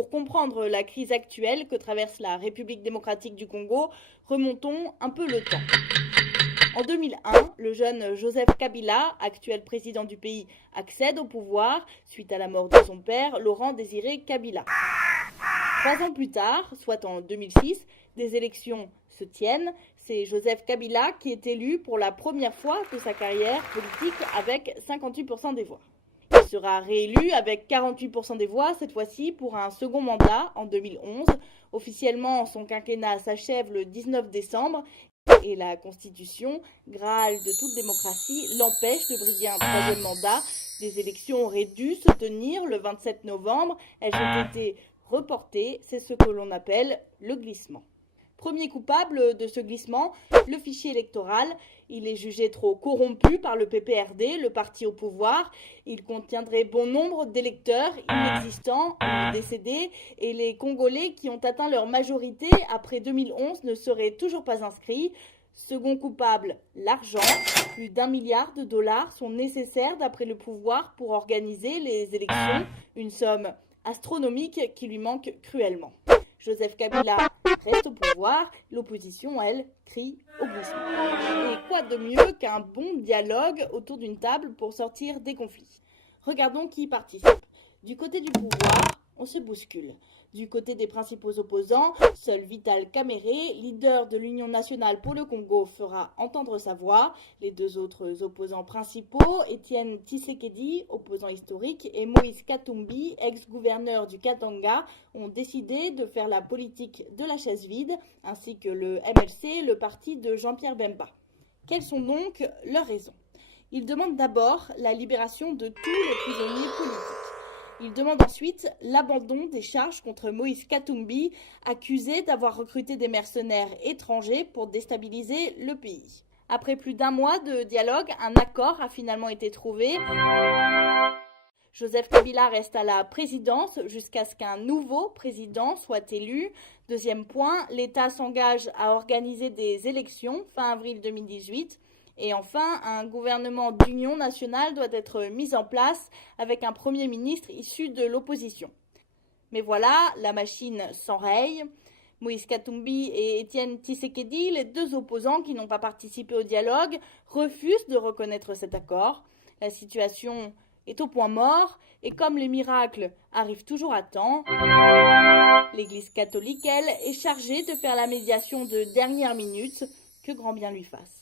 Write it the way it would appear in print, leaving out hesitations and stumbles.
pour comprendre la crise actuelle que traverse la République démocratique du Congo, remontons un peu le temps. En 2001, le jeune Joseph Kabila, actuel président du pays, accède au pouvoir suite à la mort de son père, Laurent Désiré Kabila. 3 ans plus tard, soit en 2006, des élections se tiennent. C'est Joseph Kabila qui est élu pour la première fois de sa carrière politique avec 58% des voix. Il sera réélu avec 48% des voix, cette fois-ci pour un second mandat en 2011. Officiellement, son quinquennat s'achève le 19 décembre et la Constitution, graal de toute démocratie, l'empêche de briguer un troisième mandat. Des élections auraient dû se tenir le 27 novembre. Elles ont été reportées. C'est ce que l'on appelle le glissement. Premier coupable de ce glissement, le fichier électoral. Il est jugé trop corrompu par le PPRD, le parti au pouvoir. Il contiendrait bon nombre d'électeurs inexistants ou décédés et les Congolais qui ont atteint leur majorité après 2011 ne seraient toujours pas inscrits. Second coupable, l'argent. Plus d'1 milliard de dollars sont nécessaires d'après le pouvoir pour organiser les élections. Une somme astronomique qui lui manque cruellement. Joseph Kabila reste au pouvoir, l'opposition, elle, crie au glissement. Et quoi de mieux qu'un bon dialogue autour d'une table pour sortir des conflits? Regardons qui participe. Du côté du pouvoir, on se bouscule. Du côté des principaux opposants, seul Vital Kamerhe, leader de l'Union nationale pour le Congo, fera entendre sa voix. Les deux autres opposants principaux, Étienne Tshisekedi, opposant historique, et Moïse Katumbi, ex-gouverneur du Katanga, ont décidé de faire la politique de la chaise vide, ainsi que le MLC, le parti de Jean-Pierre Bemba. Quelles sont donc leurs raisons? Ils demandent d'abord la libération de tous les prisonniers politiques. Il demande ensuite l'abandon des charges contre Moïse Katumbi, accusé d'avoir recruté des mercenaires étrangers pour déstabiliser le pays. Après plus d'1 mois de dialogue, un accord a finalement été trouvé. Joseph Kabila reste à la présidence jusqu'à ce qu'un nouveau président soit élu. Deuxième point, l'État s'engage à organiser des élections fin avril 2018. Et enfin, un gouvernement d'union nationale doit être mis en place avec un premier ministre issu de l'opposition. Mais voilà, la machine s'enraye. Moïse Katumbi et Étienne Tshisekedi, les deux opposants qui n'ont pas participé au dialogue, refusent de reconnaître cet accord. La situation est au point mort et comme les miracles arrivent toujours à temps, l'Église catholique, elle, est chargée de faire la médiation de dernière minute, que grand bien lui fasse.